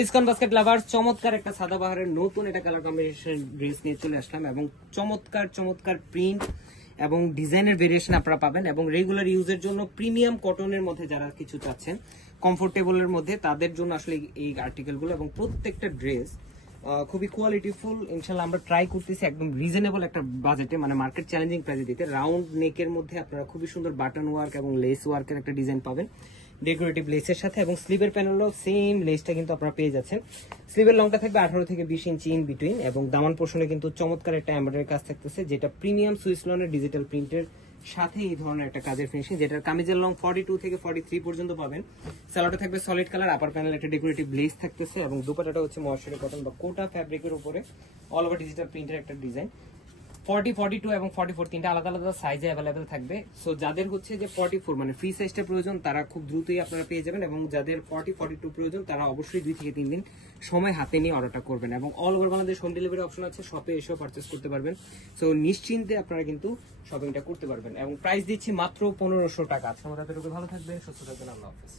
Discount basket লাভার চমৎকার একটা সাদাবাহারের নতুন এটা কালার কম্বিনেশন ড্রেস নিয়ে চলে আসলাম এবং চমৎকার চমৎকার প্রিন্ট এবং ডিজাইনের ভেরিয়েশন আপনারা পাবেন এবং রেগুলার ইউজের জন্য প্রিমিয়াম কটনের মধ্যে যারা কিছু চাচ্ছেন কমফোর্টেবলের মধ্যে তাদের জন্য আসলে এই আর্টিকেলগুলো এবং প্রত্যেকটা ড্রেস খুবই কোয়ালিটিফুল। ইনশাল্লাহ আমরা ট্রাই করতেছি একদম রিজনেবল একটা বাজেটে, মানে মার্কেট চ্যালেঞ্জিং প্রাইসে দিতে। রাউন্ড নেকের মধ্যে আপনারা খুবই সুন্দর বাটন ওয়ার্ক এবং লেস ওয়ার্কের একটা ডিজাইন পাবেন ডেকোরেটিভ লেসের সাথে, এবং স্লিভের প্যানেলও সেম লেসটা কিন্তু আপনারা পেয়ে যাচ্ছেন। স্লিভের লংটা থাকবে 18 থেকে 20 ইঞ্চি ইন বিটুইন এবং দামান পোর্শনে কিন্তু চমৎকার একটা এমব্রয়ডারি কাজ থাকতেছে, যেটা প্রিমিয়াম সুইস লনের ডিজিটাল প্রিন্টের সাথে এই ধরনের একটা কাজের ফিনিশিং, যেটার কামিজের লং 42 থেকে 43 পর্যন্ত পাবেন। সালোয়ারটা থাকবে সলিড কালার, আপার প্যানেল একটা ডেকোরেটিভ লেস থাকতেছে এবং দুপাট্টাটা হচ্ছে ময়শ্চারি কটন বা কোটা ফ্যাব্রিকের উপরে অল ওভার ডিজিটাল প্রিন্টের একটা ডিজাইন। 40, 42 এবং 44 তিনটা আলাদা আলাদা সাইজে অ্যাভেলেবেল থাকবে। সো যাদের হচ্ছে যে 44 মানে ফ্রি সাইজটা প্রয়োজন তারা খুব দ্রুতই আপনারা পেয়ে যাবেন, এবং যাদের 40, 42 প্রয়োজন তারা অবশ্যই 2 থেকে 3 দিন সময় হাতে নিয়ে অর্ডারটা করবেন। এবং all over Bangladesh home delivery option আছে, শপে এসেও পারচেস করতে পারবেন। সো নিশ্চিন্তে আপনারা কিন্তু শপিংটা করতে পারবেন এবং প্রাইস দিচ্ছি মাত্র 1500 টাকা। আজকে আমাদের ভালো থাকবেন, সুস্থ থাকবেন, আল্লাহ হাফেজ।